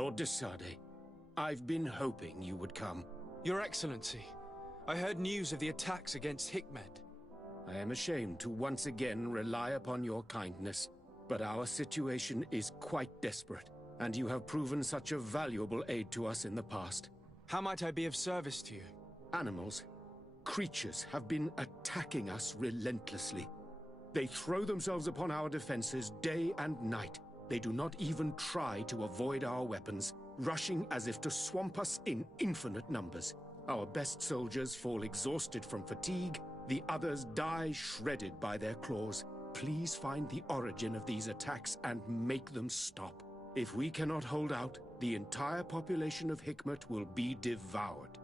Lord de Sade, I've been hoping you would come. Your Excellency, I heard news of the attacks against Hikmet. I am ashamed to once again rely upon your kindness, but our situation is quite desperate, and you have proven such a valuable aid to us in the past. How might I be of service to you? Animals, creatures have been attacking us relentlessly. They throw themselves upon our defenses day and night. They do not even try to avoid our weapons, rushing as if to swamp us in infinite numbers. Our best soldiers fall exhausted from fatigue, the others die shredded by their claws. Please find the origin of these attacks and make them stop. If we cannot hold out, the entire population of Hikmet will be devoured.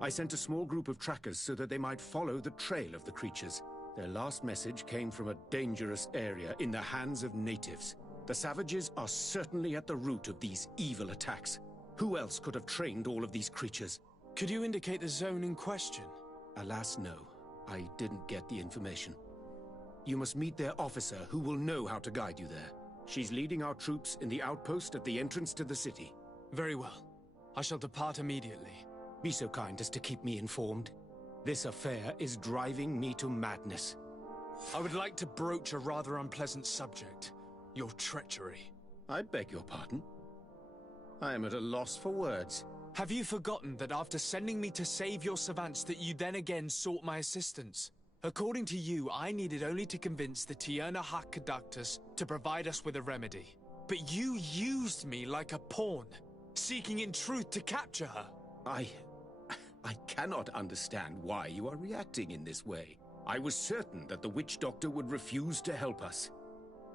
I sent a small group of trackers so that they might follow the trail of the creatures. Their last message came from a dangerous area in the hands of natives. The savages are certainly at the root of these evil attacks. Who else could have trained all of these creatures? Could you indicate the zone in question? Alas, no. I didn't get the information. You must meet their officer, who will know how to guide you there. She's leading our troops in the outpost at the entrance to the city. Very well. I shall depart immediately. Be so kind as to keep me informed. This affair is driving me to madness. I would like to broach a rather unpleasant subject. Your treachery. I beg your pardon? I am at a loss for words. Have you forgotten that after sending me to save your savants that you then again sought my assistance? According to you, I needed only to convince the TauRUS666Lucky conductors to provide us with a remedy. But you used me like a pawn, seeking in truth to capture her. I cannot understand why you are reacting in this way. I was certain that the witch doctor would refuse to help us.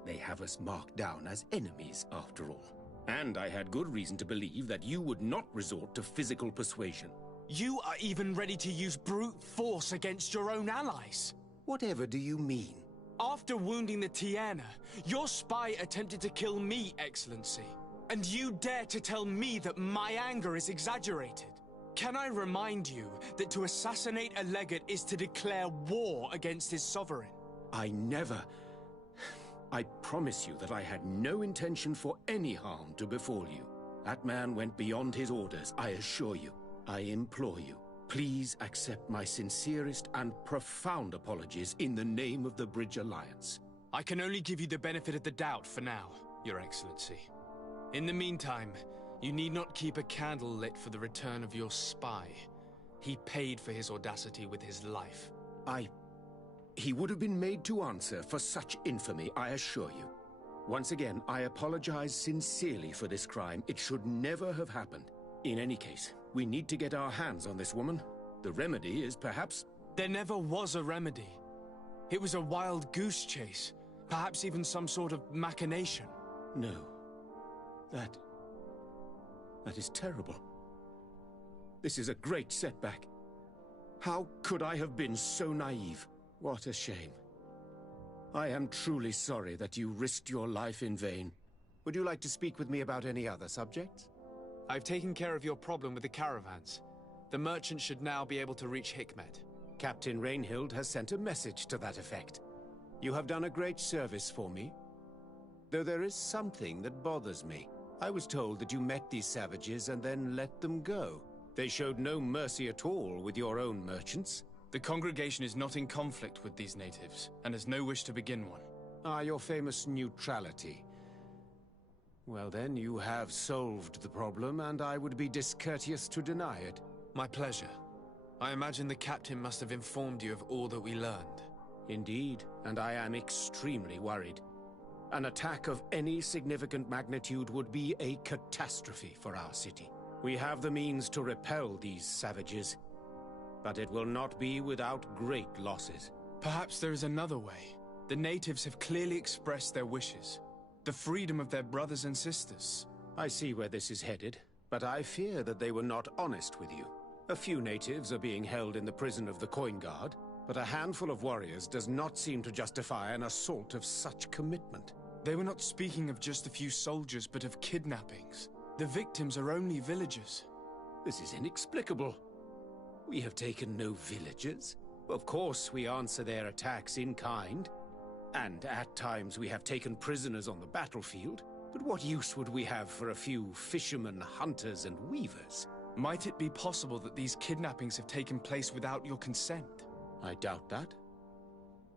They have us marked down as enemies, after all. And I had good reason to believe that you would not resort to physical persuasion. You are even ready to use brute force against your own allies. Whatever do you mean? After wounding the TauRUS, your spy attempted to kill me, Excellency. And you dare to tell me that my anger is exaggerated. Can I remind you that to assassinate a legate is to declare war against his sovereign? I promise you that I had no intention for any harm to befall you. That man went beyond his orders, I assure you. I implore you, please accept my sincerest and profound apologies in the name of the Bridge Alliance. I can only give you the benefit of the doubt for now, Your Excellency. In the meantime, you need not keep a candle lit for the return of your spy. He paid for his audacity with his life. He would have been made to answer for such infamy, I assure you. Once again, I apologize sincerely for this crime. It should never have happened. In any case, we need to get our hands on this woman. The remedy is perhaps... There never was a remedy. It was a wild goose chase. Perhaps even some sort of machination. No. That is terrible. This is a great setback. How could I have been so naive? What a shame. I am truly sorry that you risked your life in vain. Would you like to speak with me about any other subjects? I've taken care of your problem with the caravans. The merchant should now be able to reach Hikmet. Captain Rainhild has sent a message to that effect. You have done a great service for me. Though there is something that bothers me. I was told that you met these savages and then let them go. They showed no mercy at all with your own merchants. The congregation is not in conflict with these natives, and has no wish to begin one. Ah, your famous neutrality. Well then, you have solved the problem, and I would be discourteous to deny it. My pleasure. I imagine the captain must have informed you of all that we learned. Indeed, and I am extremely worried. An attack of any significant magnitude would be a catastrophe for our city. We have the means to repel these savages, but it will not be without great losses. Perhaps there is another way. The natives have clearly expressed their wishes. The freedom of their brothers and sisters. I see where this is headed, but I fear that they were not honest with you. A few natives are being held in the prison of the Coin Guard, but a handful of warriors does not seem to justify an assault of such commitment. They were not speaking of just a few soldiers, but of kidnappings. The victims are only villagers. This is inexplicable. We have taken no villagers. Of course, we answer their attacks in kind. And at times we have taken prisoners on the battlefield. But what use would we have for a few fishermen, hunters, and weavers? Might it be possible that these kidnappings have taken place without your consent? I doubt that.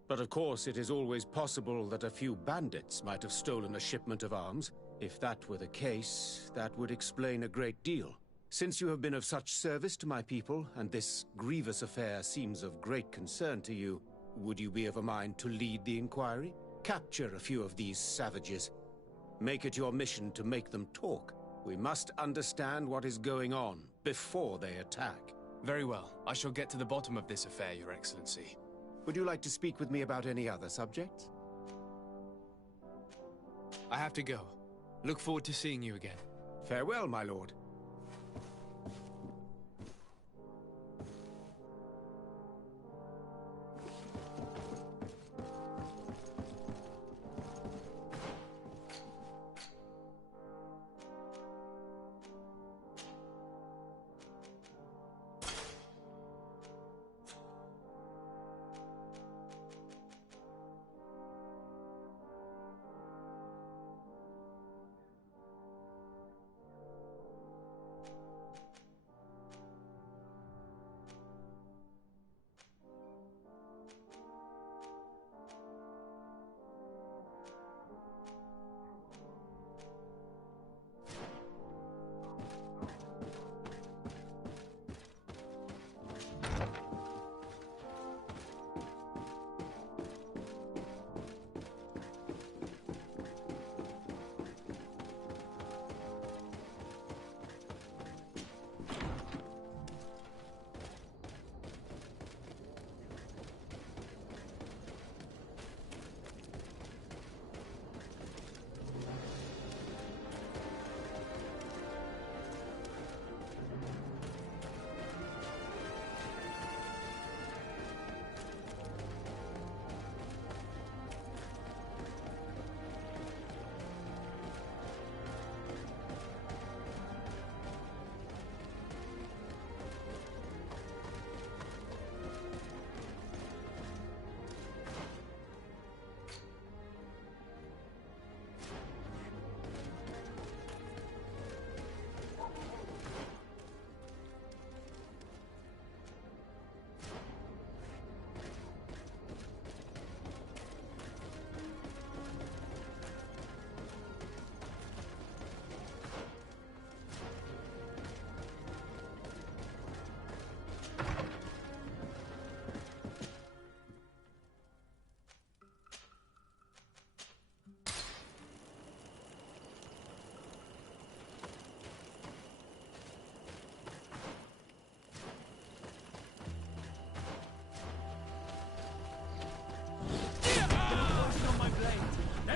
But of course, it is always possible that a few bandits might have stolen a shipment of arms. If that were the case, that would explain a great deal. Since you have been of such service to my people, and this grievous affair seems of great concern to you, would you be of a mind to lead the inquiry? Capture a few of these savages. Make it your mission to make them talk. We must understand what is going on before they attack. Very well. I shall get to the bottom of this affair, Your Excellency. Would you like to speak with me about any other subjects? I have to go. Look forward to seeing you again. Farewell, my lord.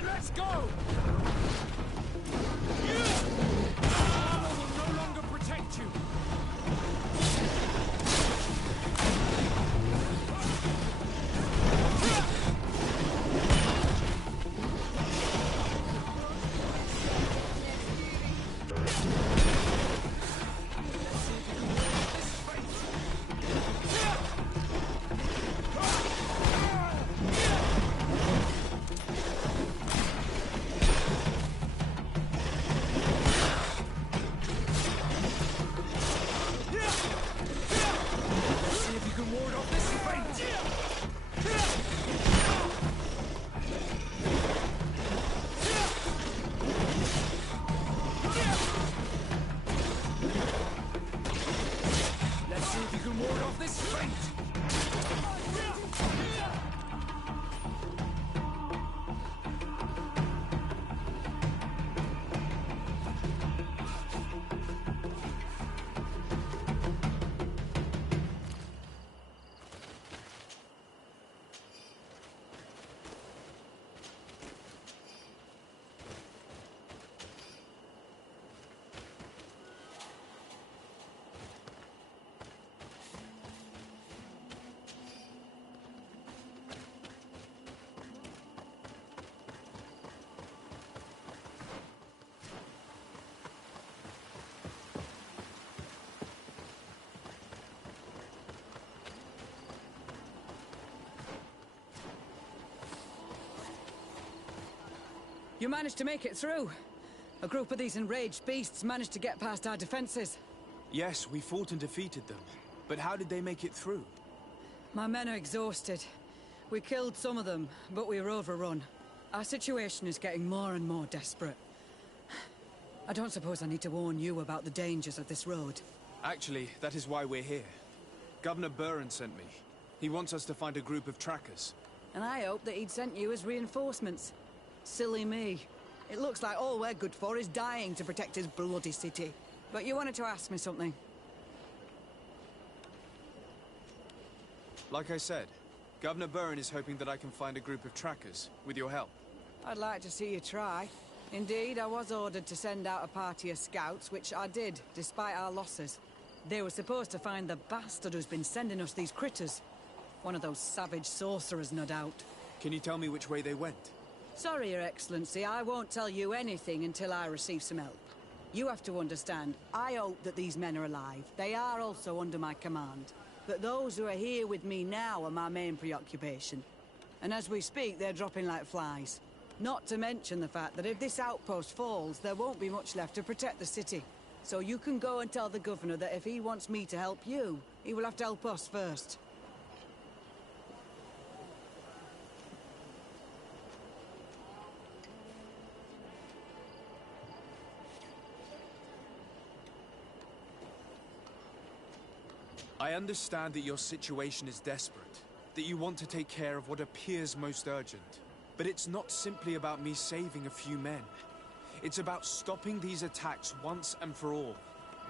Let's go! Armor will no longer protect you! You managed to make it through. A group of these enraged beasts managed to get past our defenses. Yes, we fought and defeated them. But how did they make it through? My men are exhausted. We killed some of them, but we were overrun. Our situation is getting more and more desperate. I don't suppose I need to warn you about the dangers of this road. Actually, that is why we're here. Governor Burren sent me. He wants us to find a group of trackers. And I hoped that he'd sent you as reinforcements. Silly me. It looks like all we're good for is dying to protect his bloody city. But you wanted to ask me something. Like I said, Governor Burren is hoping that I can find a group of trackers, with your help. I'd like to see you try. Indeed, I was ordered to send out a party of scouts, which I did, despite our losses. They were supposed to find the bastard who's been sending us these critters. One of those savage sorcerers, no doubt. Can you tell me which way they went? Sorry, Your Excellency, I won't tell you anything until I receive some help. You have to understand, I hope that these men are alive. They are also under my command. But those who are here with me now are my main preoccupation. And as we speak, they're dropping like flies. Not to mention the fact that if this outpost falls, there won't be much left to protect the city. So you can go and tell the governor that if he wants me to help you, he will have to help us first. I understand that your situation is desperate, that you want to take care of what appears most urgent. But it's not simply about me saving a few men. It's about stopping these attacks once and for all.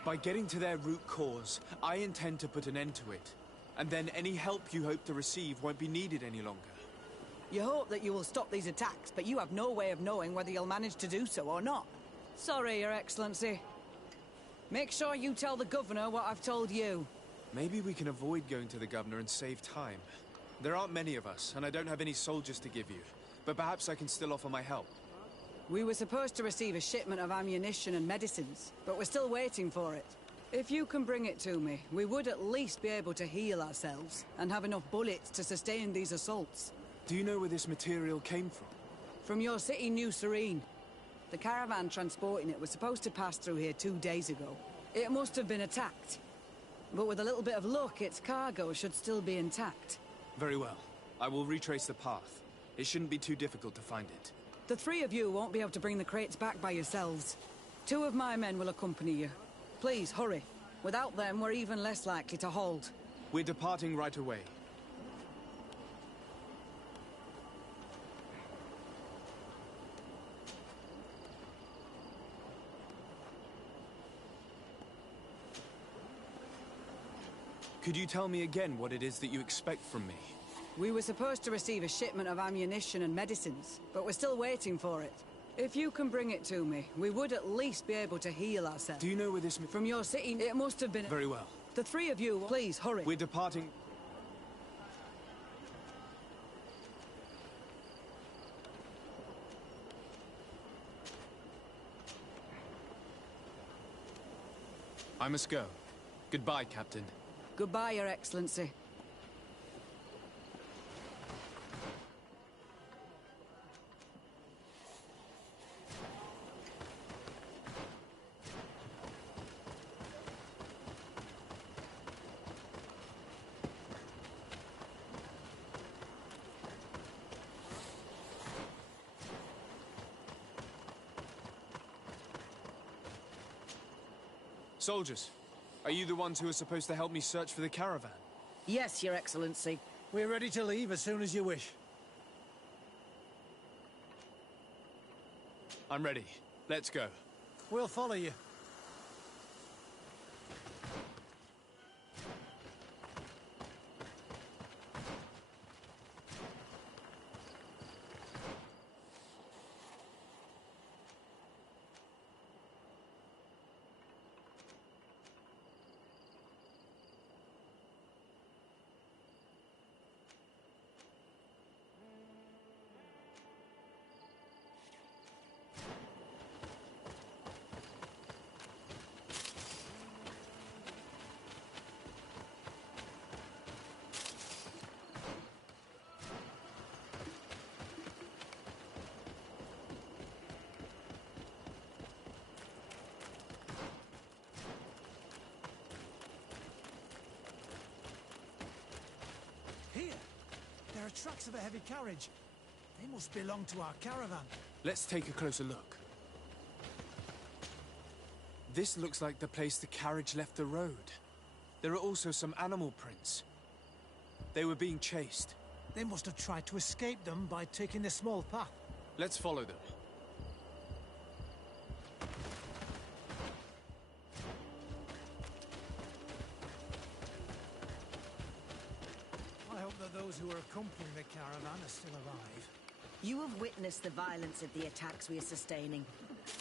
By getting to their root cause, I intend to put an end to it. And then any help you hope to receive won't be needed any longer. You hope that you will stop these attacks, but you have no way of knowing whether you'll manage to do so or not. Sorry, Your Excellency. Make sure you tell the governor what I've told you. Maybe we can avoid going to the governor and save time. There aren't many of us, and I don't have any soldiers to give you. But perhaps I can still offer my help. We were supposed to receive a shipment of ammunition and medicines, but we're still waiting for it. If you can bring it to me, we would at least be able to heal ourselves and have enough bullets to sustain these assaults. Do you know where this material came from? From your city, New Serene. The caravan transporting it was supposed to pass through here 2 days ago. It must have been attacked. But with a little bit of luck, its cargo should still be intact. Very well. I will retrace the path. It shouldn't be too difficult to find it. The three of you won't be able to bring the crates back by yourselves. 2 of my men will accompany you. Please, hurry. Without them, we're even less likely to hold. We're departing right away. Could you tell me again what it is that you expect from me? We were supposed to receive a shipment of ammunition and medicines, but we're still waiting for it. If you can bring it to me, we would at least be able to heal ourselves. Do you know where this... From your city, it must have been... Very well. The 3 of you, please, hurry. We're departing... I must go. Goodbye, Captain. Goodbye, Your Excellency. Soldiers, are you the ones who are supposed to help me search for the caravan? Yes, Your Excellency. We're ready to leave as soon as you wish. I'm ready. Let's go. We'll follow you. tracks of a heavy carriage. They must belong to our caravan. Let's take a closer look. This looks like the place the carriage left the road. There are also some animal prints. They were being chased. They must have tried to escape them by taking the small path. Let's follow them. I hope that those who are accompanying the caravan are still alive. You have witnessed the violence of the attacks we are sustaining.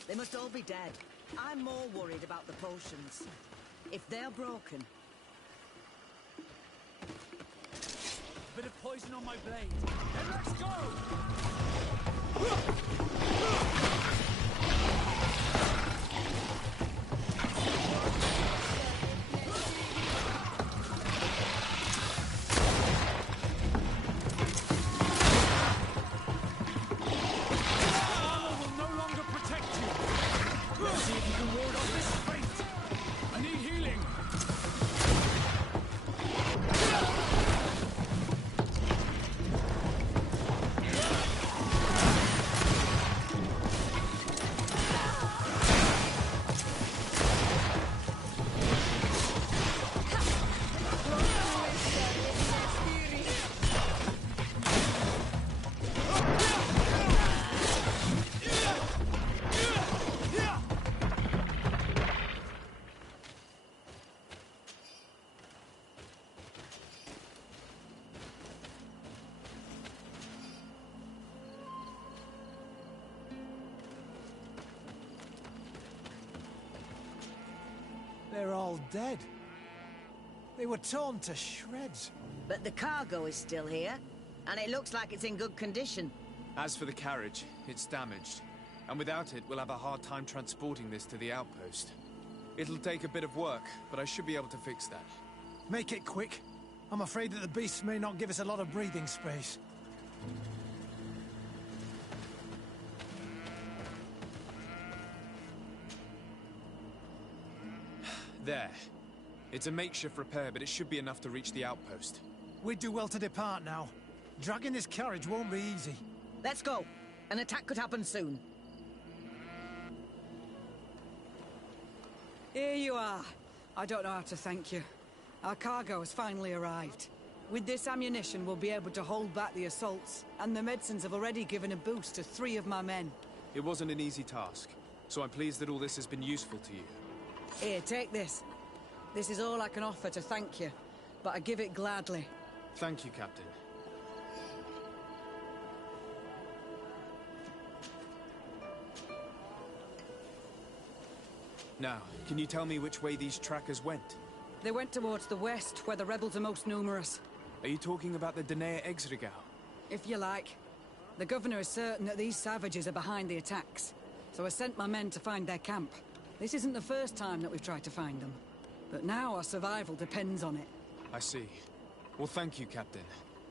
They must all be dead. I'm more worried about the potions. If they're broken... Bit of poison on my blade. And let's go! They're all dead. They were torn to shreds. But the cargo is still here, and it looks like it's in good condition. As for the carriage, it's damaged. And without it, we'll have a hard time transporting this to the outpost. It'll take a bit of work, but I should be able to fix that. Make it quick. I'm afraid that the beasts may not give us a lot of breathing space. There. It's a makeshift repair, but it should be enough to reach the outpost. We'd do well to depart now. Dragging this carriage won't be easy. Let's go. An attack could happen soon. Here you are. I don't know how to thank you. Our cargo has finally arrived. With this ammunition, we'll be able to hold back the assaults, and the medicines have already given a boost to 3 of my men. It wasn't an easy task, so I'm pleased that all this has been useful to you. Here, take this. This is all I can offer to thank you, but I give it gladly. Thank you, Captain. Now, can you tell me which way these trackers went? They went towards the west, where the rebels are most numerous. Are you talking about the Danea Exregau? If you like. The governor is certain that these savages are behind the attacks, so I sent my men to find their camp. This isn't the first time that we've tried to find them, but now our survival depends on it. I see. Well, thank you, Captain.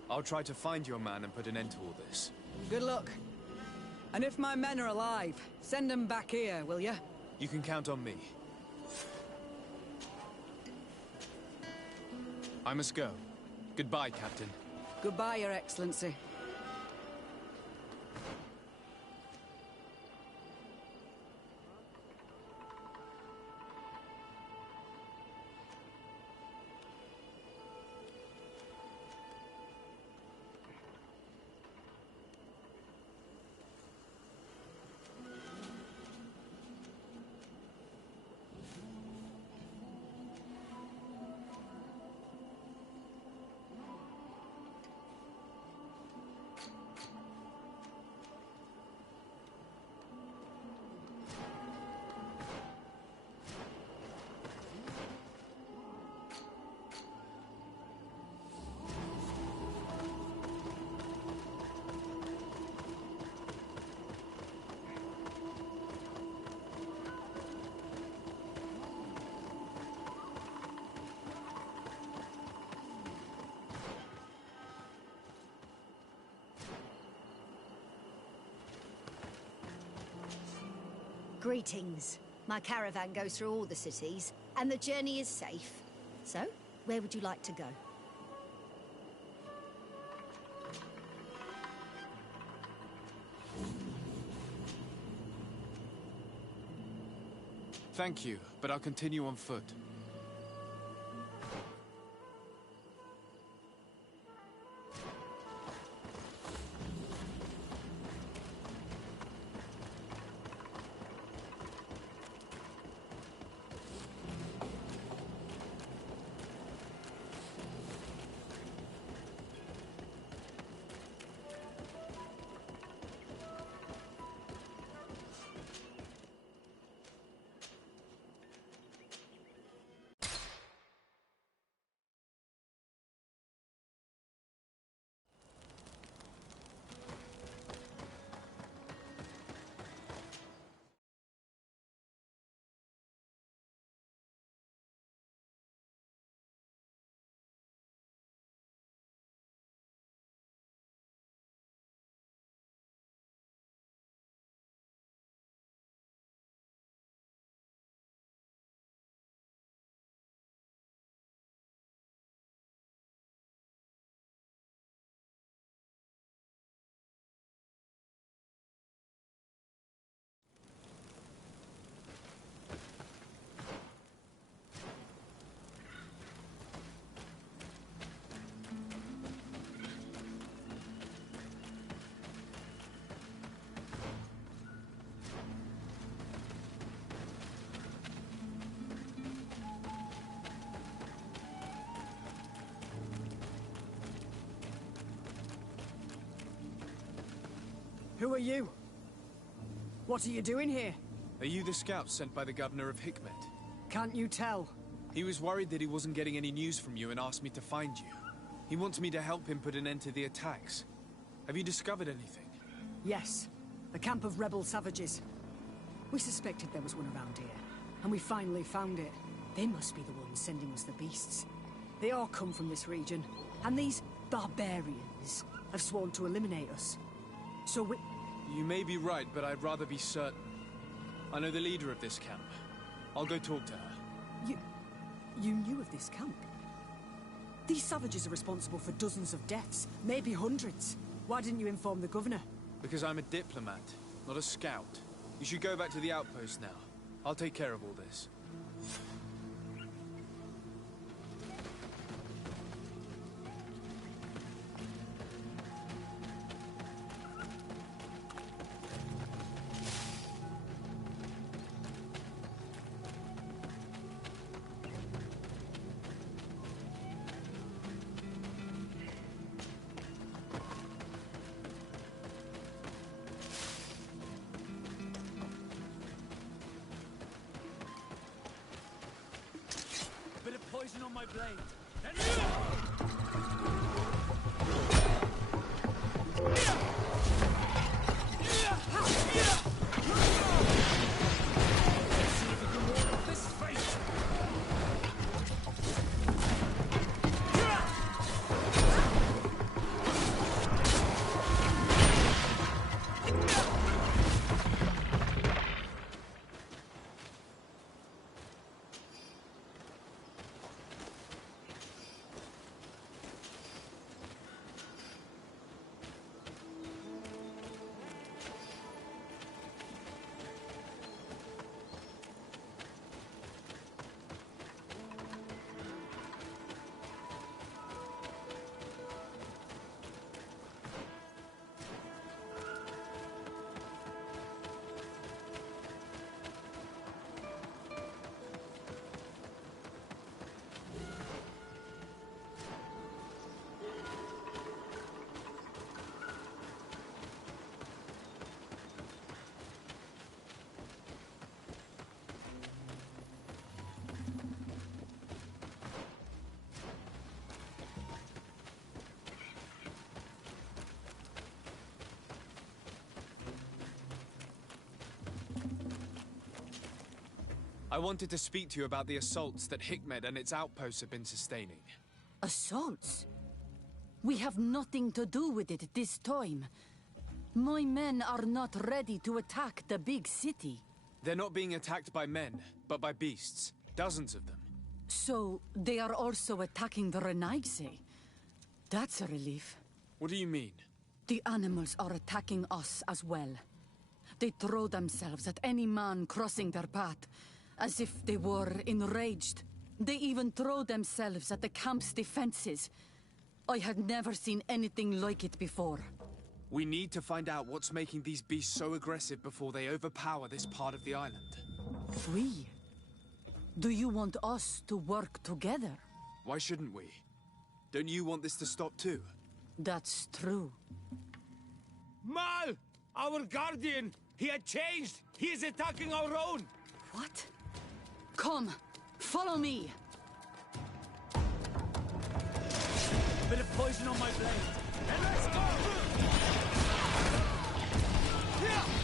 I'll try to find your man and put an end to all this. Good luck. And if my men are alive, send them back here, will you? You can count on me. I must go. Goodbye, Captain. Goodbye, Your Excellency. Greetings. My caravan goes through all the cities, and the journey is safe. So, where would you like to go? Thank you, but I'll continue on foot. Who are you? What are you doing here? Are you the scout sent by the governor of Hikmet? Can't you tell? He was worried that he wasn't getting any news from you and asked me to find you. He wants me to help him put an end to the attacks. Have you discovered anything? Yes. A camp of rebel savages. We suspected there was one around here, and we finally found it. They must be the ones sending us the beasts. They all come from this region, and these barbarians have sworn to eliminate us. So we... You may be right, but I'd rather be certain. I know the leader of this camp. I'll go talk to her. You knew of this camp? These savages are responsible for dozens of deaths, maybe hundreds. Why didn't you inform the governor? Because I'm a diplomat, not a scout. You should go back to the outpost now. I'll take care of all this. Bit of poison on my blade. I wanted to speak to you about the assaults that Hikmet and its outposts have been sustaining. Assaults? We have nothing to do with it this time. My men are not ready to attack the big city. They're not being attacked by men, but by beasts. Dozens of them. So, they are also attacking the Renaigse. That's a relief. What do you mean? The animals are attacking us as well. They throw themselves at any man crossing their path, as if they were enraged. They even throw themselves at the camp's defenses. I had never seen anything like it before. We need to find out what's making these beasts so aggressive before they overpower this part of the island. We? Do you want us to work together? Why shouldn't we? Don't you want this to stop too? That's true. Mal! Our guardian! He had changed! He is attacking our own! What? Come, follow me! Bit of poison on my blade. And let's go! Yeah!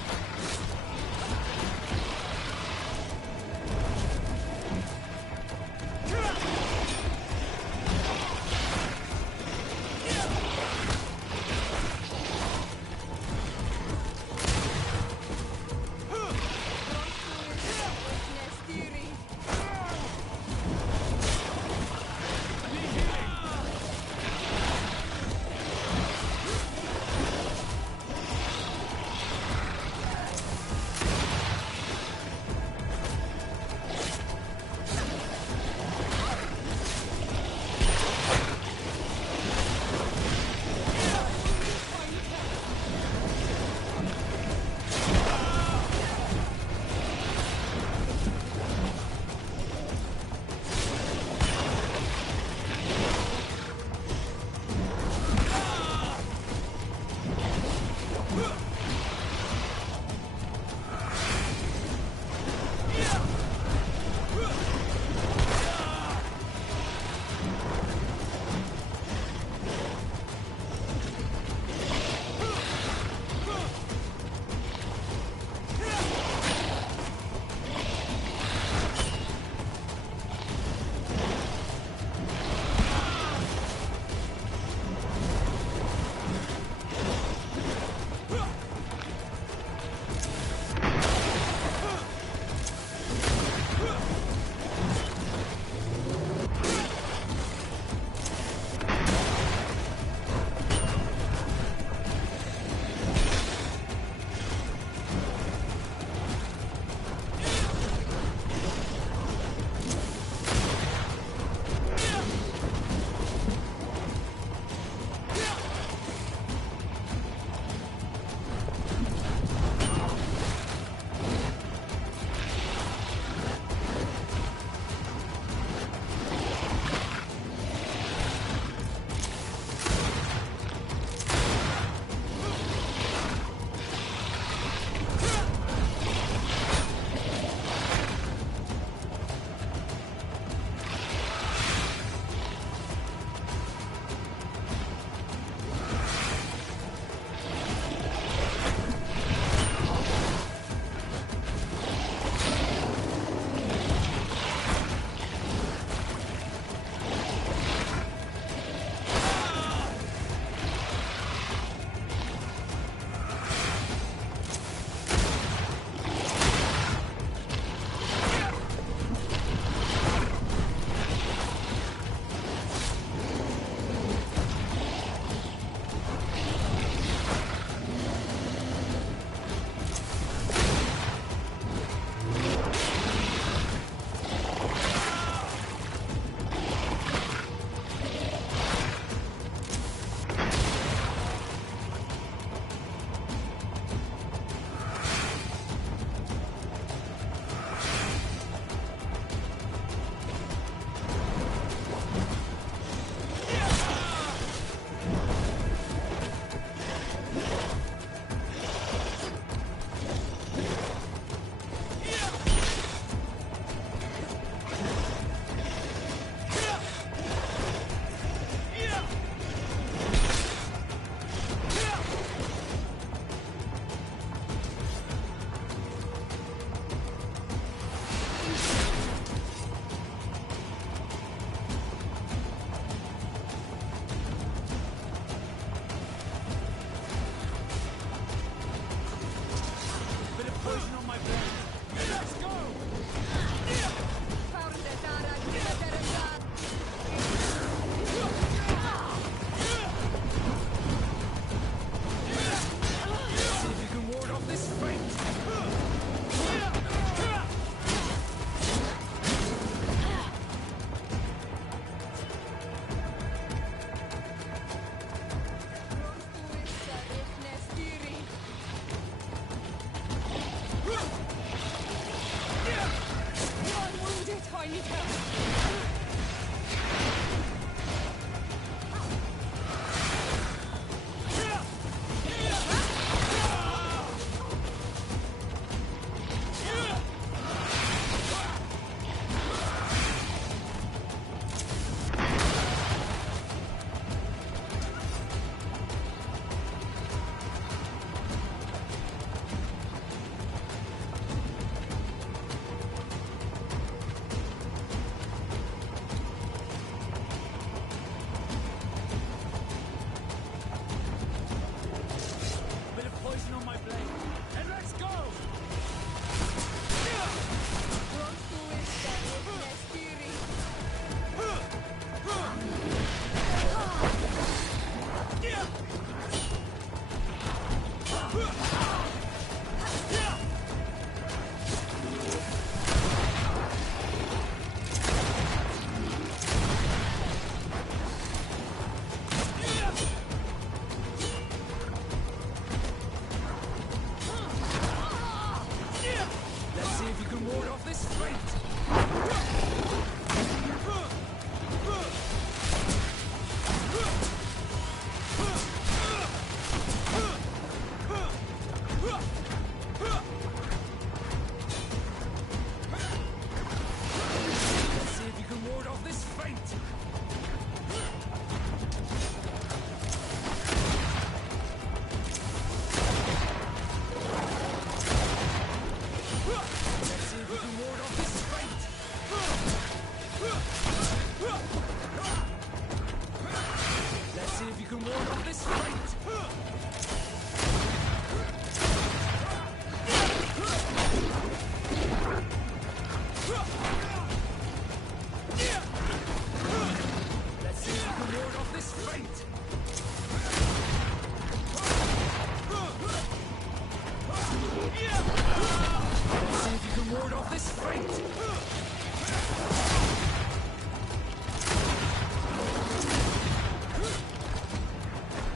Let's see if you can ward off this fate!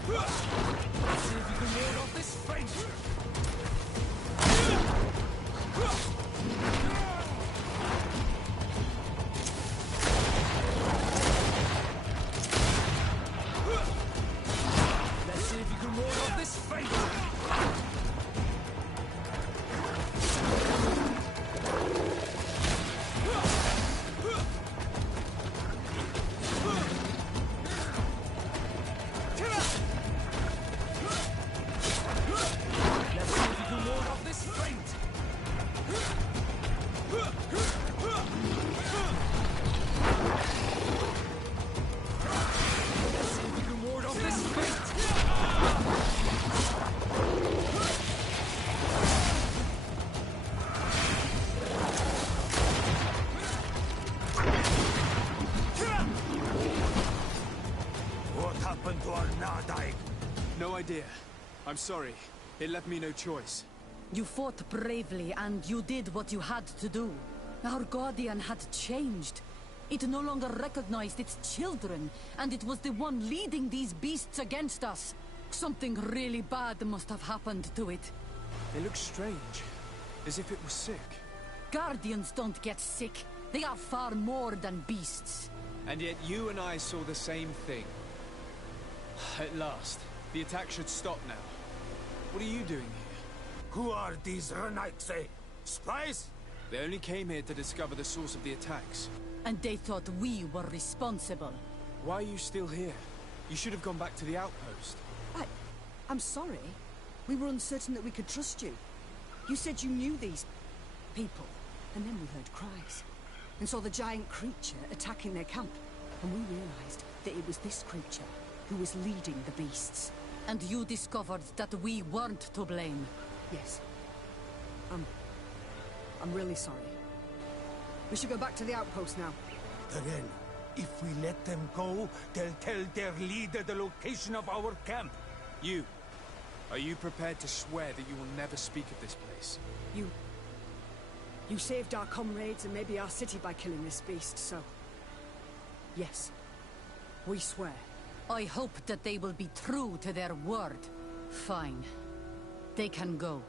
Let's see if you can ward off this fate! Let's see if you can ward off this fate! No idea. I'm sorry. It left me no choice. You fought bravely, and you did what you had to do. Our Guardian had changed. It no longer recognized its children, and it was the one leading these beasts against us. Something really bad must have happened to it. It looks strange. As if it was sick. Guardians don't get sick. They are far more than beasts. And yet you and I saw the same thing. At last. The attack should stop now. What are you doing here? Who are these Renaigse? Spies? They only came here to discover the source of the attacks. And they thought we were responsible. Why are you still here? You should have gone back to the outpost. I'm sorry. We were uncertain that we could trust you. You said you knew these people, and then we heard cries. And saw the giant creature attacking their camp. And we realized that it was this creature who was leading the beasts. And you discovered that we weren't to blame. Yes. I'm really sorry. We should go back to the outpost now. Then, if we let them go, they'll tell their leader the location of our camp. You. Are you prepared to swear that you will never speak of this place? You saved our comrades and maybe our city by killing this beast, so... Yes. We swear. I hope that they will be true to their word. Fine. They can go.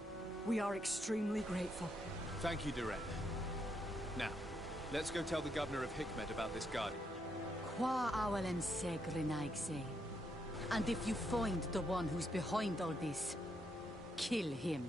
We are extremely grateful. Thank you, Duran. Now, let's go tell the governor of Hikmet about this guardian. Qua awalen segrenaigse. And if you find the one who's behind all this, kill him.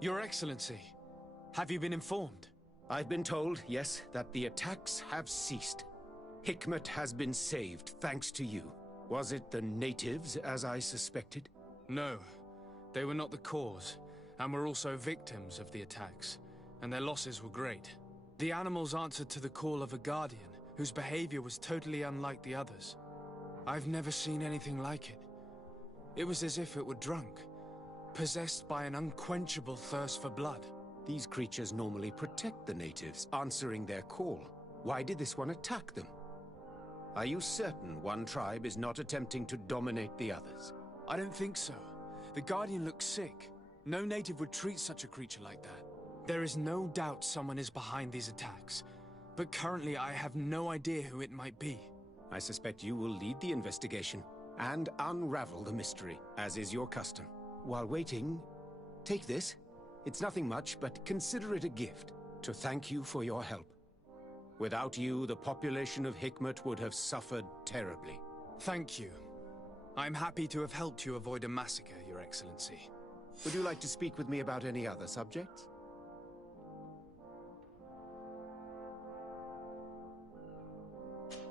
Your Excellency, have you been informed? I've been told, yes, that the attacks have ceased. Hikmet has been saved, thanks to you. Was it the natives, as I suspected? No, they were not the cause, and were also victims of the attacks, and their losses were great. The animals answered to the call of a guardian, whose behavior was totally unlike the others. I've never seen anything like it. It was as if it were drunk, possessed by an unquenchable thirst for blood. These creatures normally protect the natives, answering their call. Why did this one attack them? Are you certain one tribe is not attempting to dominate the others? I don't think so. The Guardian looks sick. No native would treat such a creature like that. There is no doubt someone is behind these attacks, but currently I have no idea who it might be. I suspect you will lead the investigation and unravel the mystery, as is your custom. While waiting, take this. It's nothing much, but consider it a gift to thank you for your help. Without you, the population of Hikmet would have suffered terribly. Thank you. I'm happy to have helped you avoid a massacre, Your Excellency. Would you like to speak with me about any other subjects?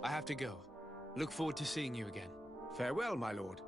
I have to go. Look forward to seeing you again. Farewell, my lord.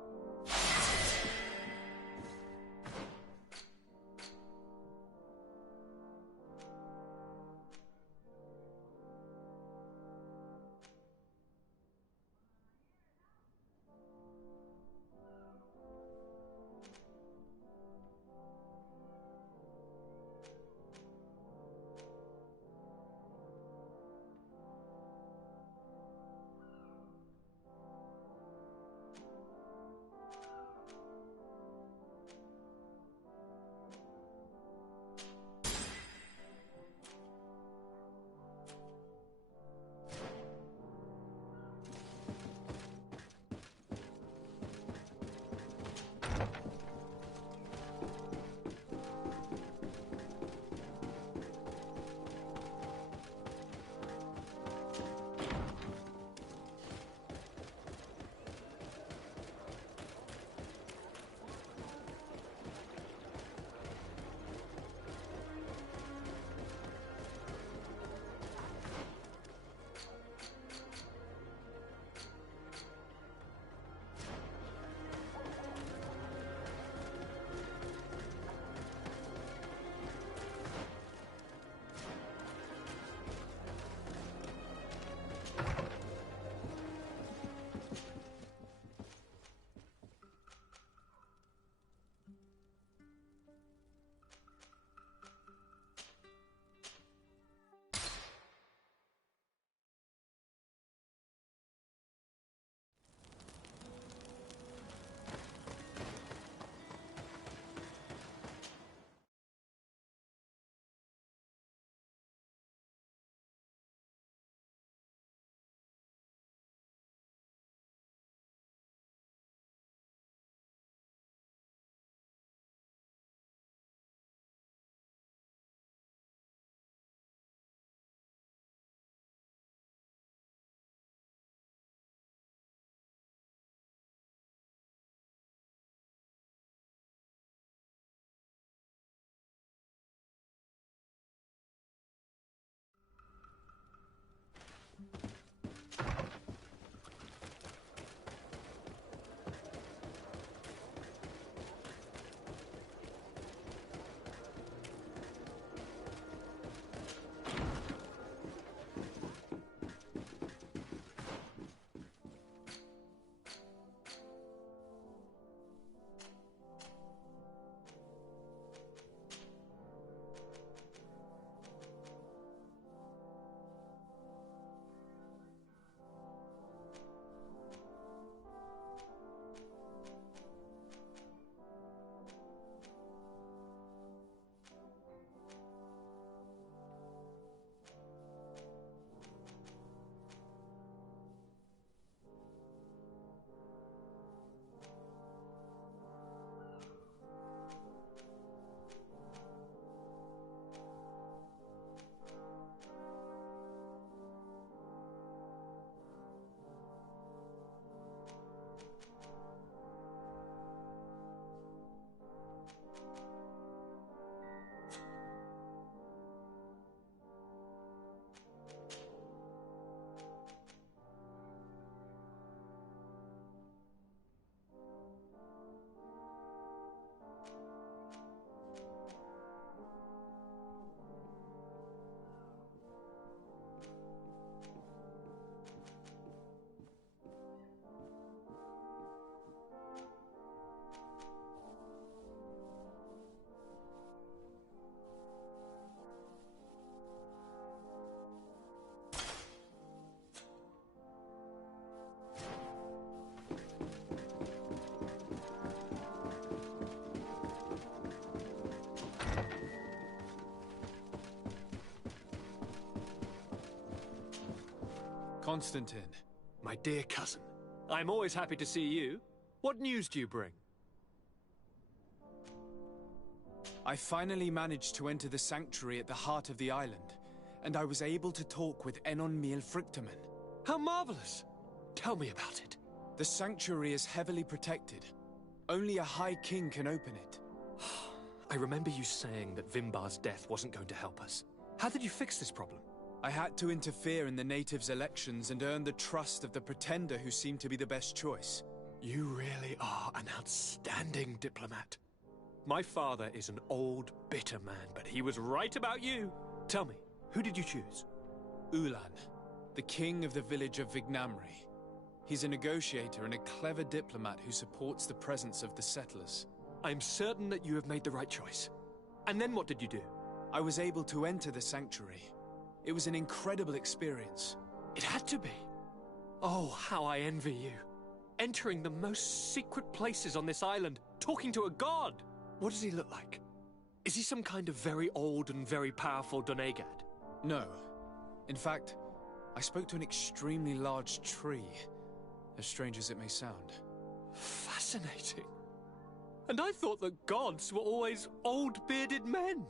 Constantine. My dear cousin, I'm always happy to see you. What news do you bring? I finally managed to enter the sanctuary at the heart of the island, and I was able to talk with Enon Miel Frictamen. How marvelous! Tell me about it. The sanctuary is heavily protected. Only a High King can open it. I remember you saying that Vimbar's death wasn't going to help us. How did you fix this problem? I had to interfere in the natives' elections and earn the trust of the pretender who seemed to be the best choice. You really are an outstanding diplomat. My father is an old, bitter man, but he was right about you. Tell me, who did you choose? Ulan, the king of the village of Vignamri. He's a negotiator and a clever diplomat who supports the presence of the settlers. I'm certain that you have made the right choice. And then what did you do? I was able to enter the sanctuary. It was an incredible experience. It had to be. Oh, how I envy you. Entering the most secret places on this island, talking to a god. What does he look like? Is he some kind of very old and very powerful Donegad? No. In fact, I spoke to an extremely large tree, as strange as it may sound. Fascinating. And I thought that gods were always old, bearded men.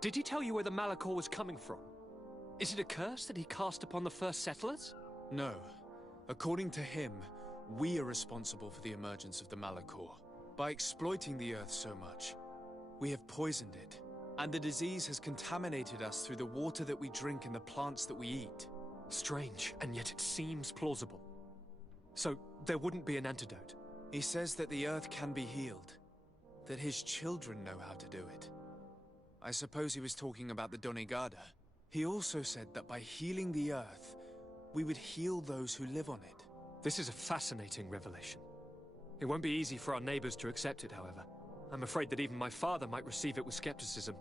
Did he tell you where the Malachor was coming from? Is it a curse that he cast upon the first settlers? No. According to him, we are responsible for the emergence of the Malachor. By exploiting the Earth so much, we have poisoned it, and the disease has contaminated us through the water that we drink and the plants that we eat. Strange, and yet it seems plausible. So, there wouldn't be an antidote? He says that the Earth can be healed, that his children know how to do it. I suppose he was talking about the Donegada. He also said that by healing the Earth, we would heal those who live on it. This is a fascinating revelation. It won't be easy for our neighbors to accept it, however. I'm afraid that even my father might receive it with skepticism.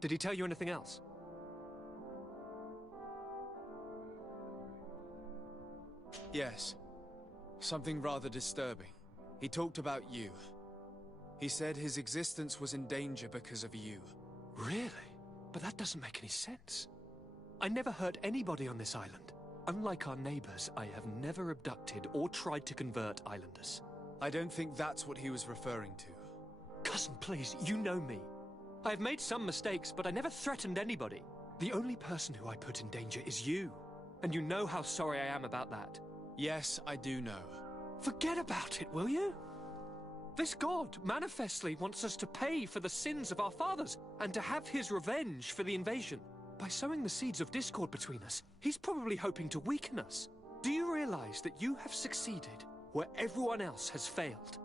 Did he tell you anything else? Yes. Something rather disturbing. He talked about you. He said his existence was in danger because of you. Really? But that doesn't make any sense. I never hurt anybody on this island. Unlike our neighbors, I have never abducted or tried to convert islanders. I don't think that's what he was referring to. Cousin, please, you know me. I have made some mistakes, but I never threatened anybody. The only person who I put in danger is you. And you know how sorry I am about that. Yes, I do know. Forget about it, will you? This god manifestly wants us to pay for the sins of our fathers and to have his revenge for the invasion. By sowing the seeds of discord between us, he's probably hoping to weaken us. Do you realize that you have succeeded where everyone else has failed?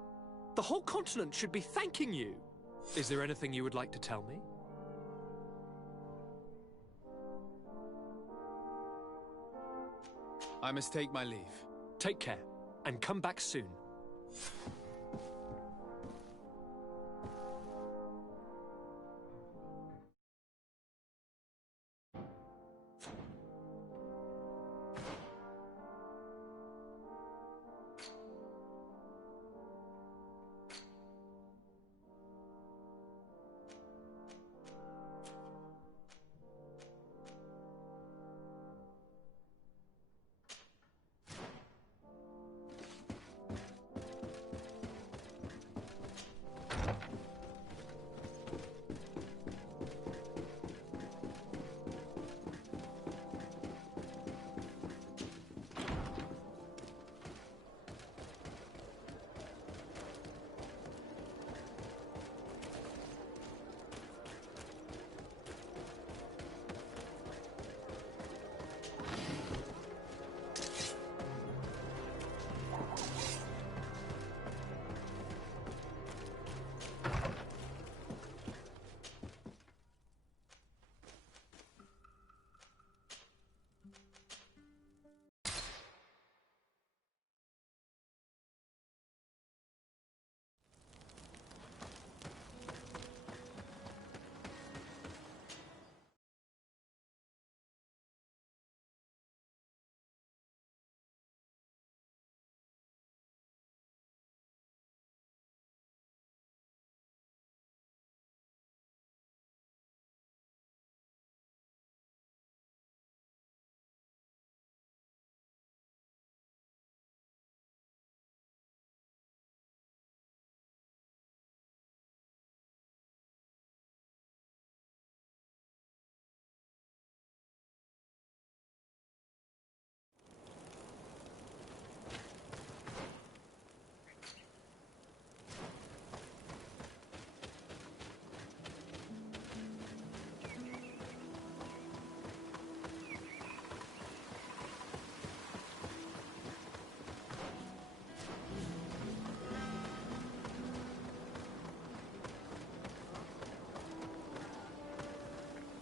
The whole continent should be thanking you. Is there anything you would like to tell me? I must take my leave. Take care, and come back soon.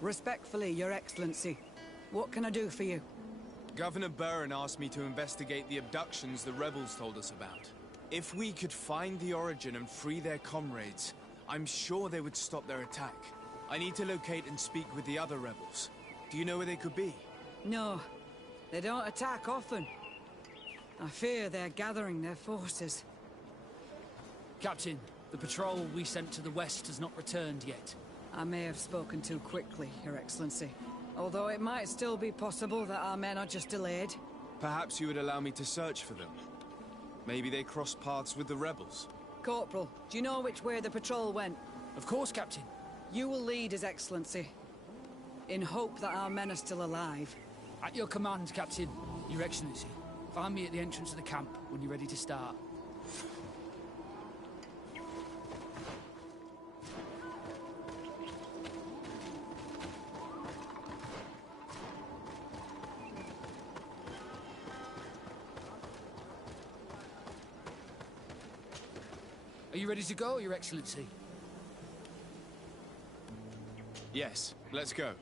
Respectfully, Your Excellency. What can I do for you? Governor Burren asked me to investigate the abductions the rebels told us about. If we could find the origin and free their comrades, I'm sure they would stop their attack. I need to locate and speak with the other rebels. Do you know where they could be? No. They don't attack often. I fear they're gathering their forces. Captain, the patrol we sent to the west has not returned yet. I may have spoken too quickly, Your Excellency. Although it might still be possible that our men are just delayed. Perhaps you would allow me to search for them. Maybe they crossed paths with the rebels. Corporal, do you know which way the patrol went? Of course, Captain. You will lead, His Excellency. In hope that our men are still alive. At your command, Captain. Your Excellency. Find me at the entrance of the camp when you're ready to start. Are you ready to go, Your Excellency? Yes, let's go.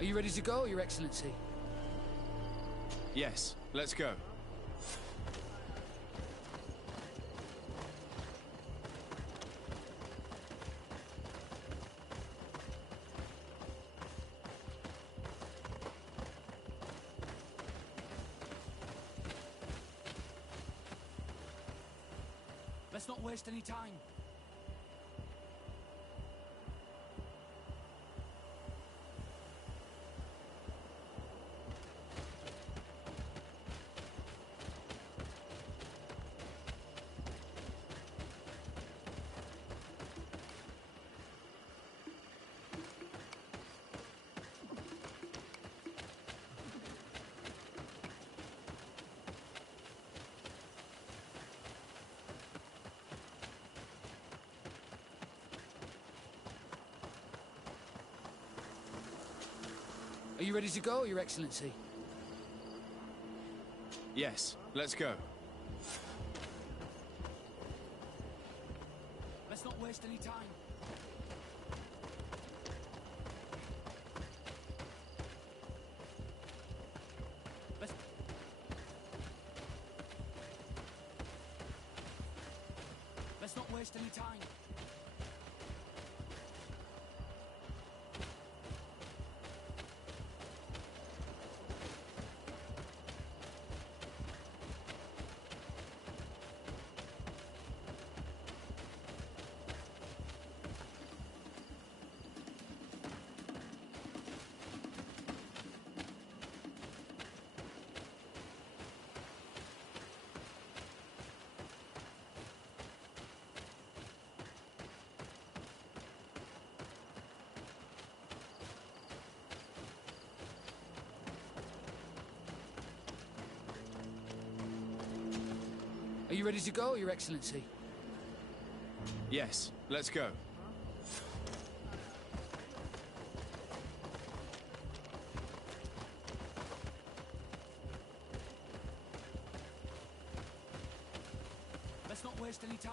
Are you ready to go, Your Excellency? Yes, let's go. Let's not waste any time. Are you ready to go, Your Excellency? Yes, let's go. Let's not waste any time. Let's not waste any time. Are you ready to go, Your Excellency? Yes, let's go. not waste any time.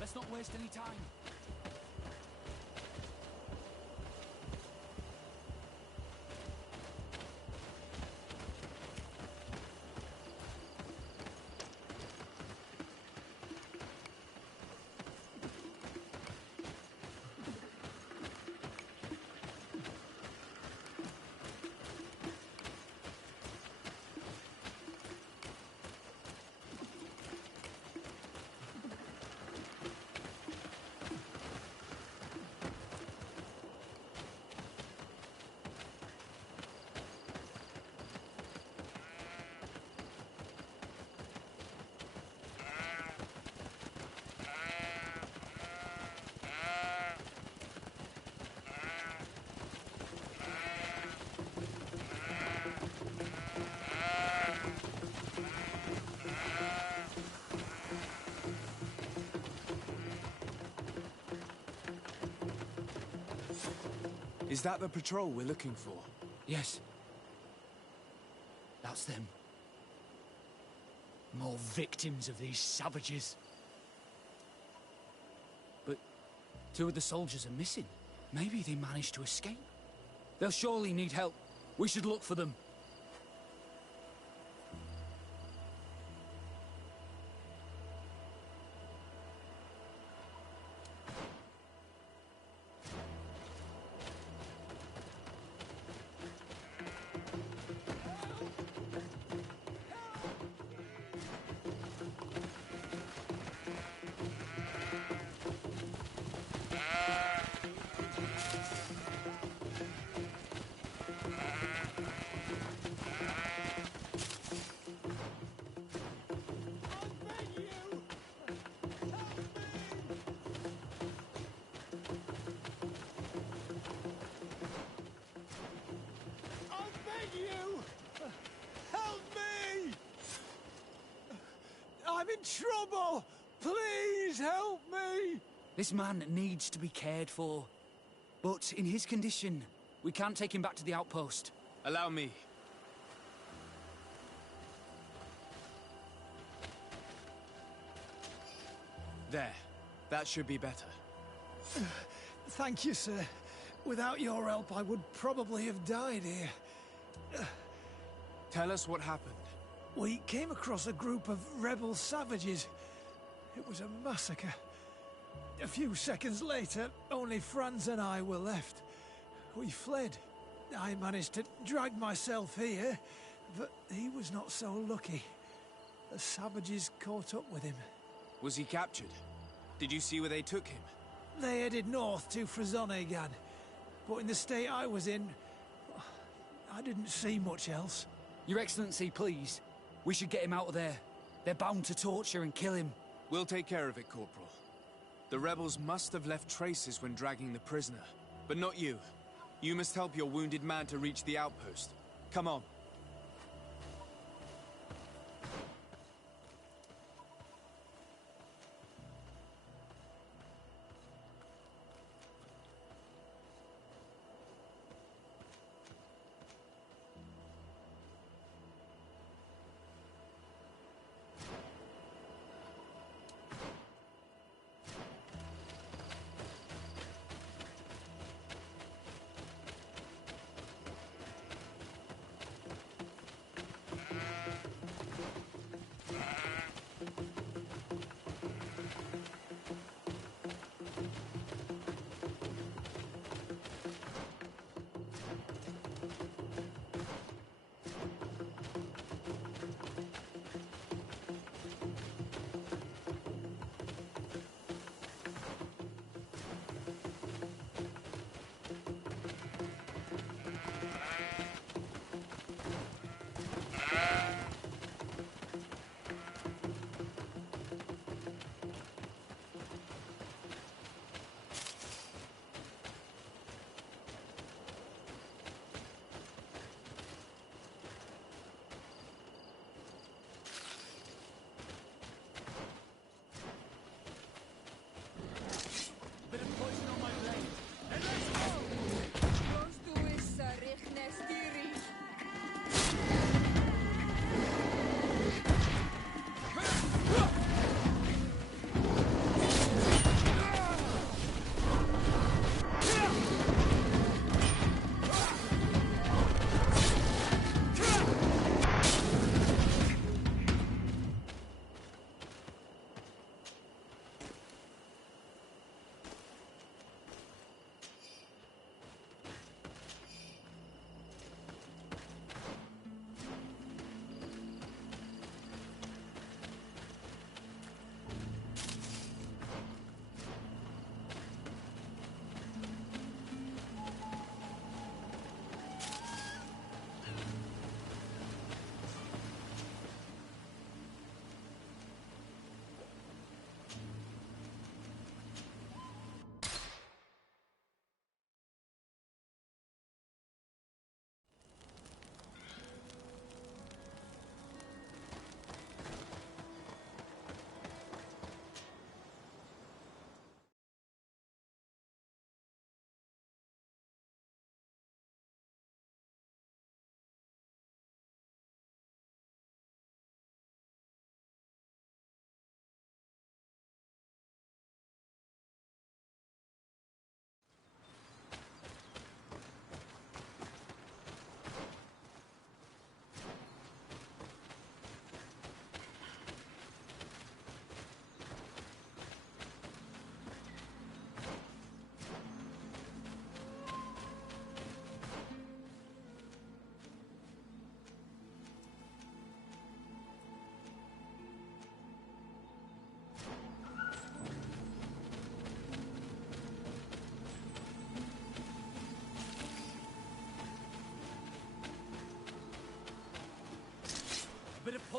Let's not waste any time. Is that the patrol we're looking for? Yes. That's them. More victims of these savages. But 2 of the soldiers are missing. Maybe they managed to escape. They'll surely need help. We should look for them. I'm in trouble! Please help me! This man needs to be cared for. But in his condition, we can't take him back to the outpost. Allow me. There. That should be better. Thank you, sir. Without your help, I would probably have died here. Tell us what happened. We came across a group of rebel savages. It was a massacre. A few seconds later, only Franz and I were left. We fled. I managed to drag myself here, but he was not so lucky. The savages caught up with him. Was he captured? Did you see where they took him? They headed north to Frazonegan, but in the state I was in, I didn't see much else. Your Excellency, please. We should get him out of there. They're bound to torture and kill him. We'll take care of it, Corporal. The rebels must have left traces when dragging the prisoner. But not you. You must help your wounded man to reach the outpost. Come on.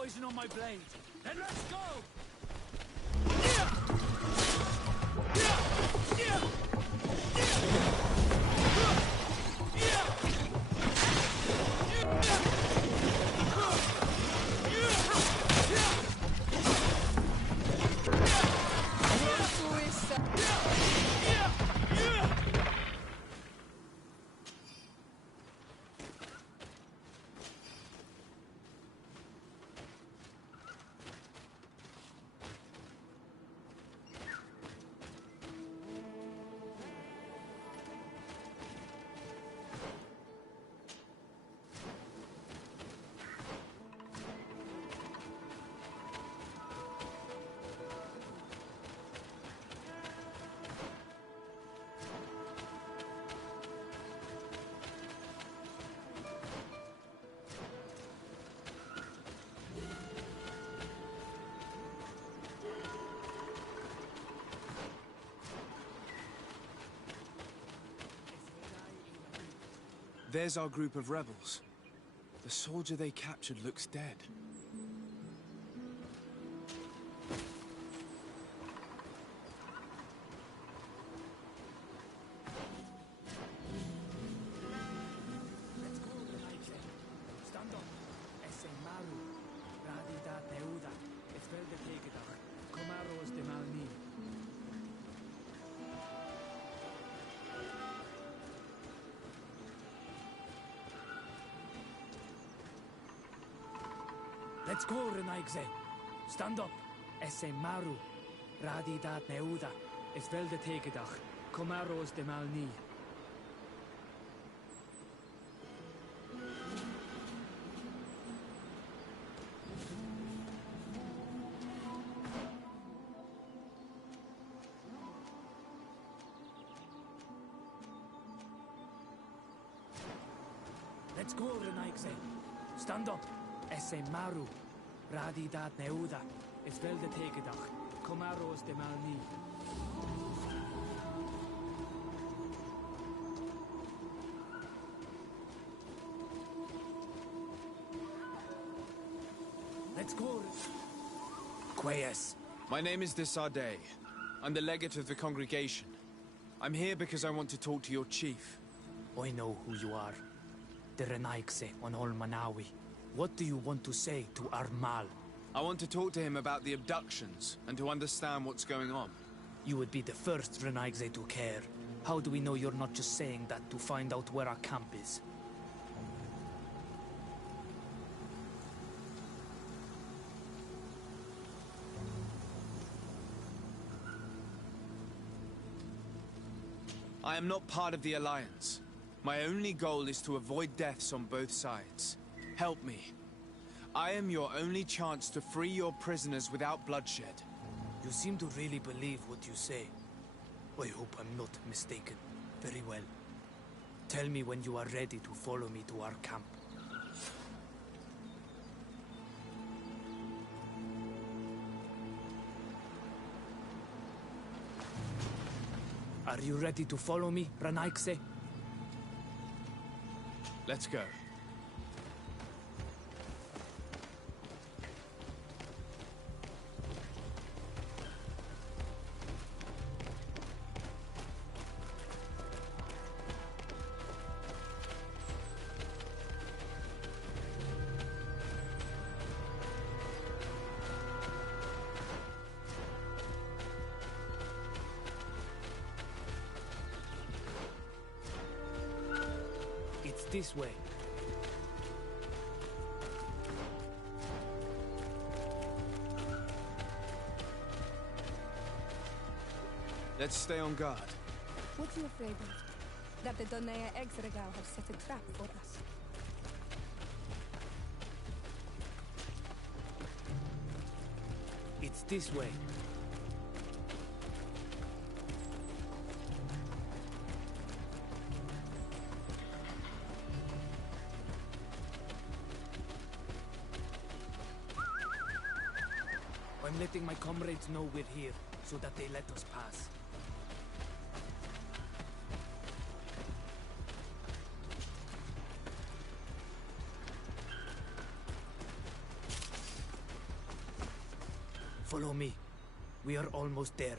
poison on my blade. Then let's go! There's our group of rebels. The soldier they captured looks dead. Let's go, Renaigze. Stand up. Esse maru. Radi dat neuda. Es velde tegedach. Comaros de malni. Let's go, Renaigze. Stand up. Esse maru. Radi dat neuda. Es velde tegedach. Comaros de malni. Let's go. Quayas. My name is Desardet. I'm the legate of the congregation. I'm here because I want to talk to your chief. I know who you are. The Renaigse on Ol Manawi. What do you want to say to Armal? I want to talk to him about the abductions and to understand what's going on. You would be the first Renaigse to care. How do we know you're not just saying that to find out where our camp is? I am not part of the Alliance. My only goal is to avoid deaths on both sides. Help me. I am your only chance to free your prisoners without bloodshed. You seem to really believe what you say. I hope I'm not mistaken. Very well. Tell me when you are ready to follow me to our camp. Are you ready to follow me, Renaigse? Let's go. It's this way. Let's stay on guard. What are you afraid of? That the Donea Exregal have set a trap for us. It's this way. I'm letting my comrades know we're here, so that they let us pass. Follow me. We are almost there.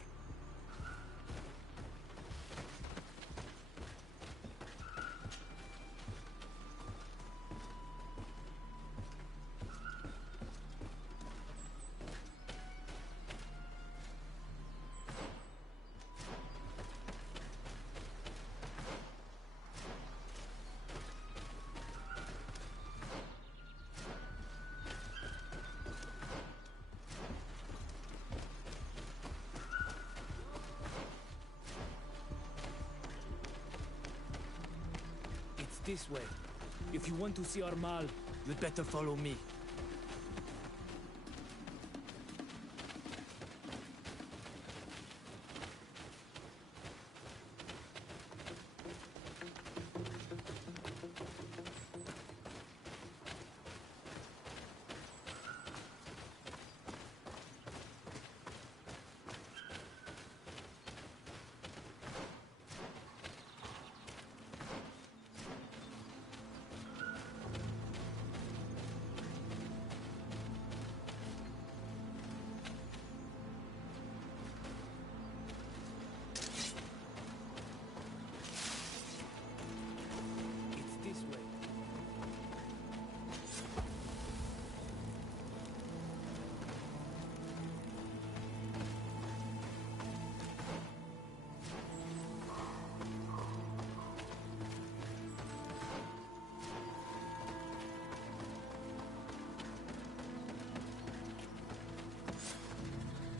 This way. If you want to see our Mal, you'd better follow me.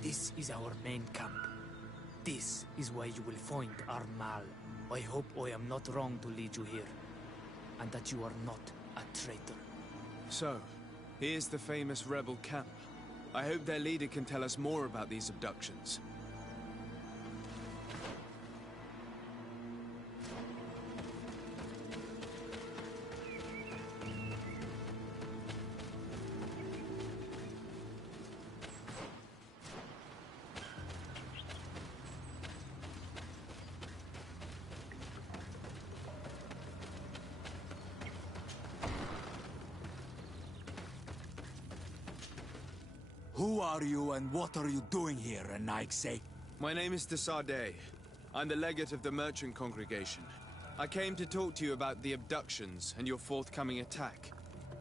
This is our main camp. This is where you will find our Mal. I hope I am not wrong to lead you here, and that you are not a traitor. So, here's the famous rebel camp. I hope their leader can tell us more about these abductions. Who are you and what are you doing here, Naikse? My name is Desardet. I'm the legate of the merchant congregation. I came to talk to you about the abductions and your forthcoming attack.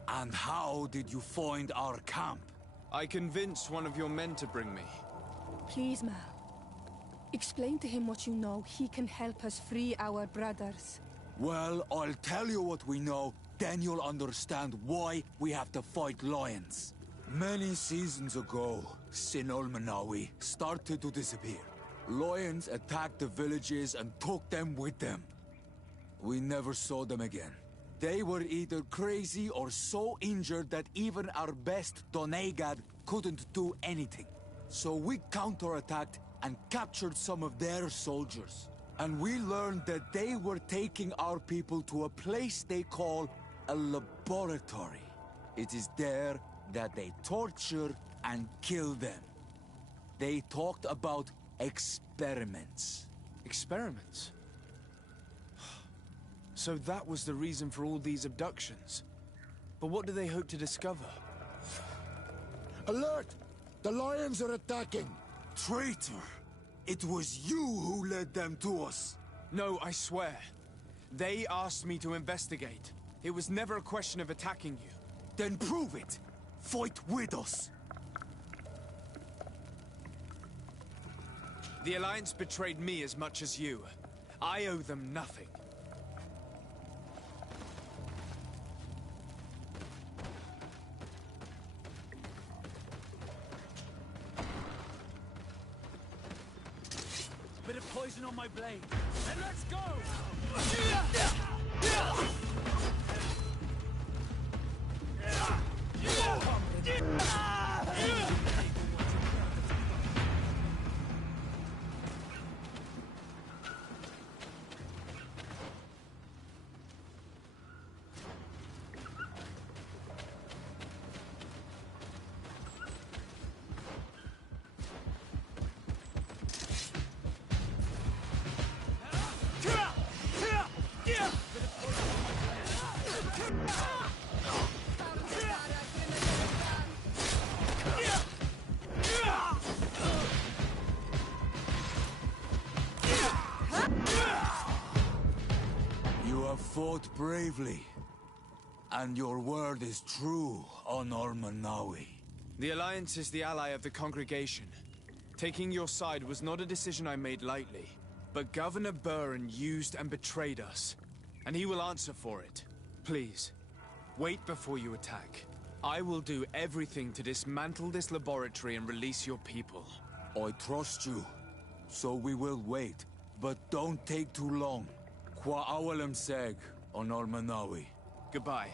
And how did you find our camp? I convinced one of your men to bring me. Please, Mal. Explain to him what you know. He can help us free our brothers. Well, I'll tell you what we know, then you'll understand why we have to fight lions. Many seasons ago, Sinol Manawi started to disappear. Lions attacked the villages and took them with them. We never saw them again. They were either crazy or so injured that even our best Donegad couldn't do anything. So we counterattacked and captured some of their soldiers. And we learned that they were taking our people to a place they call a laboratory. It is there that they torture and kill them. They talked about experiments. Experiments? So that was the reason for all these abductions. But what do they hope to discover? Alert! The lions are attacking! Traitor! It was you who led them to us! No, I swear. They asked me to investigate. It was never a question of attacking you. Then prove it! Fight with us! The Alliance betrayed me as much as you. I owe them nothing. Bit of poison on my blade. And let's go! have fought bravely. And your word is true on Almanawi. The Alliance is the ally of the congregation. Taking your side was not a decision I made lightly. But Governor Burren used and betrayed us. And he will answer for it. Please, wait before you attack. I will do everything to dismantle this laboratory and release your people. I trust you. So we will wait. But don't take too long. Qua awalem seg on Almanawi. Goodbye.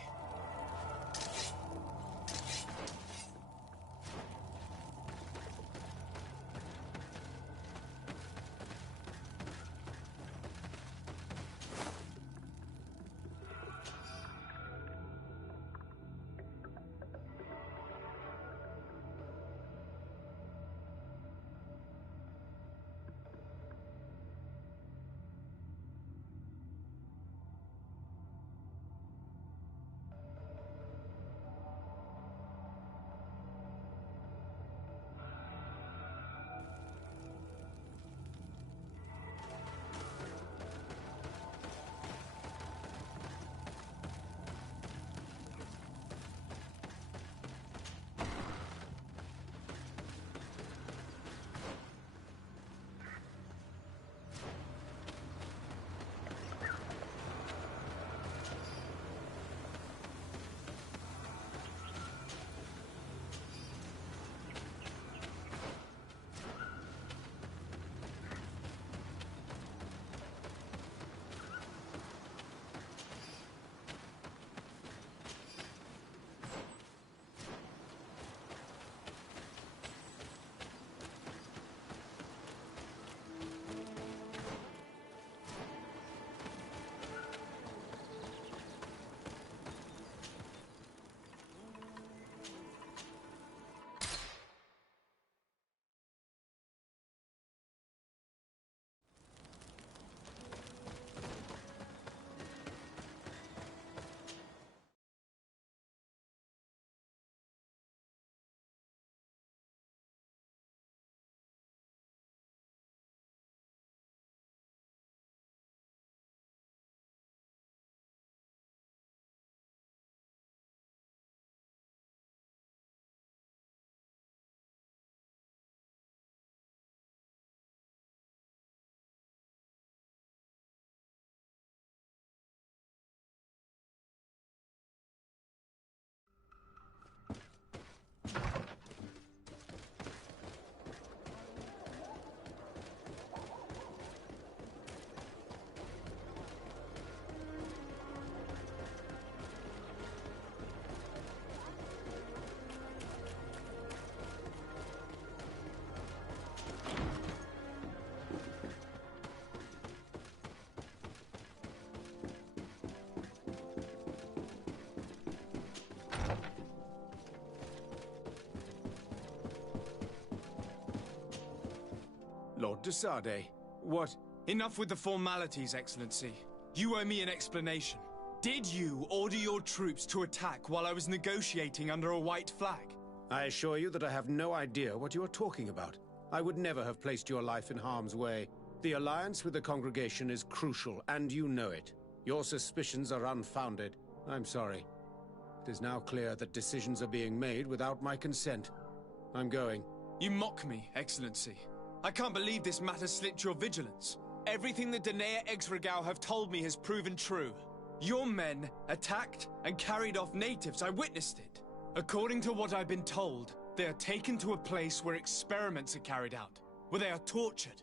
Lord de Sade, what? Enough with the formalities, Excellency. You owe me an explanation. Did you order your troops to attack while I was negotiating under a white flag? I assure you that I have no idea what you are talking about. I would never have placed your life in harm's way. The alliance with the congregation is crucial, and you know it. Your suspicions are unfounded. I'm sorry. It is now clear that decisions are being made without my consent. I'm going. You mock me, Excellency. I can't believe this matter slipped your vigilance. Everything the Danea Exregao have told me has proven true. Your men attacked and carried off natives. I witnessed it. According to what I've been told, they are taken to a place where experiments are carried out, where they are tortured.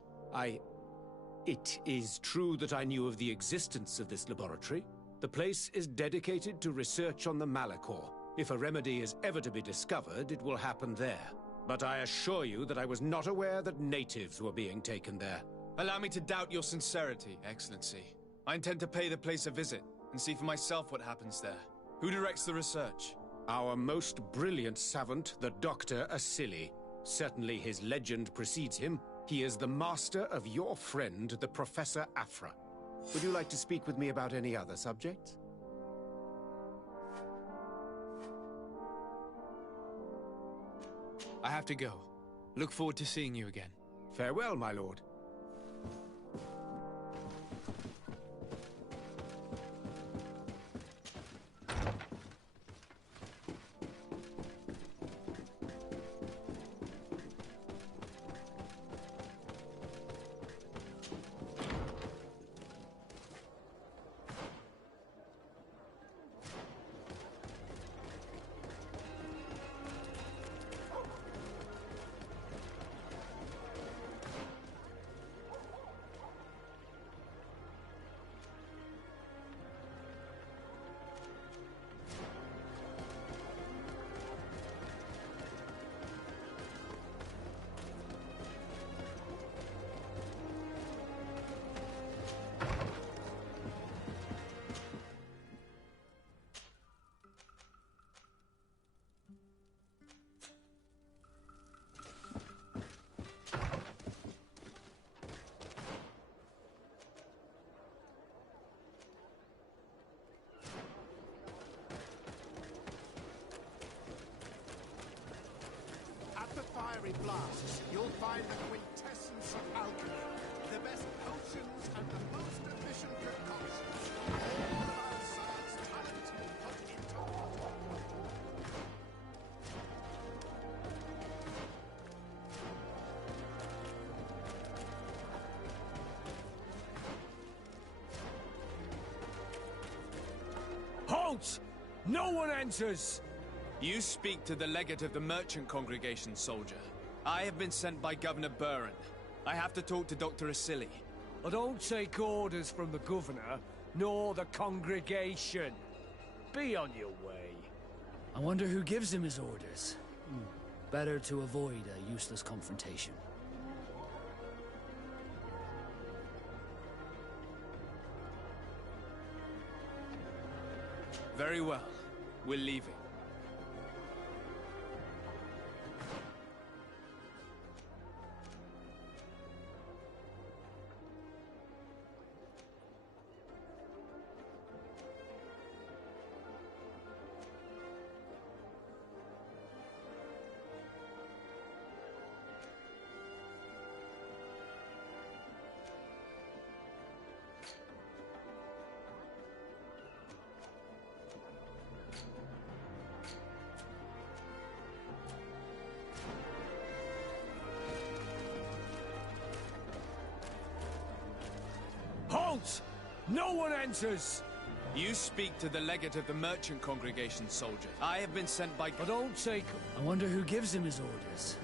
It is true that I knew of the existence of this laboratory. The place is dedicated to research on the Malachor. If a remedy is ever to be discovered, it will happen there. But I assure you that I was not aware that natives were being taken there. Allow me to doubt your sincerity, Excellency. I intend to pay the place a visit and see for myself what happens there. Who directs the research? Our most brilliant savant, the Dr. Asili. Certainly his legend precedes him. He is the master of your friend, the Professor Afra. Would you like to speak with me about any other subjects? I have to go. Look forward to seeing you again. Farewell, my lord. tasks, you'll find the quintessence of alchemy. The best potions and the most efficient concoctions. All of our sons' talent put into one. Halt! No one enters! You speak to the legate of the merchant congregation, soldier. I have been sent by Governor Buren. I have to talk to Dr. Asili. I don't take orders from the governor, nor the congregation. Be on your way. I wonder who gives him his orders. Better to avoid a useless confrontation. Very well. We're leaving. Halt! No one enters! You speak to the legate of the merchant congregation, soldier. I have been sent by... I don't take... I wonder who gives him his orders.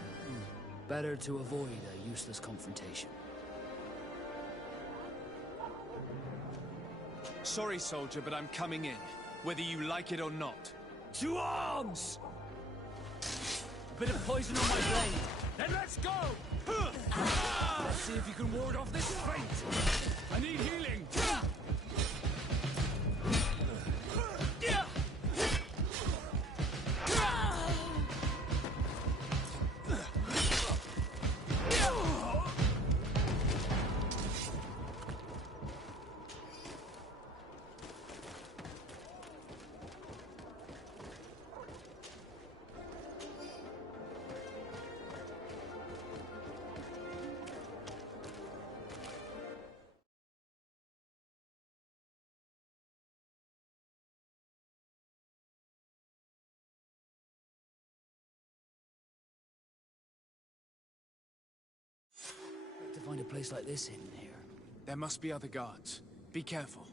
Better to avoid a useless confrontation. Sorry, soldier, but I'm coming in, whether you like it or not. To arms! A bit of poison on my blade. Then let's go! Let's see if you can ward off this fate! I need healing! To find a place like this hidden here. There must be other guards. Be careful.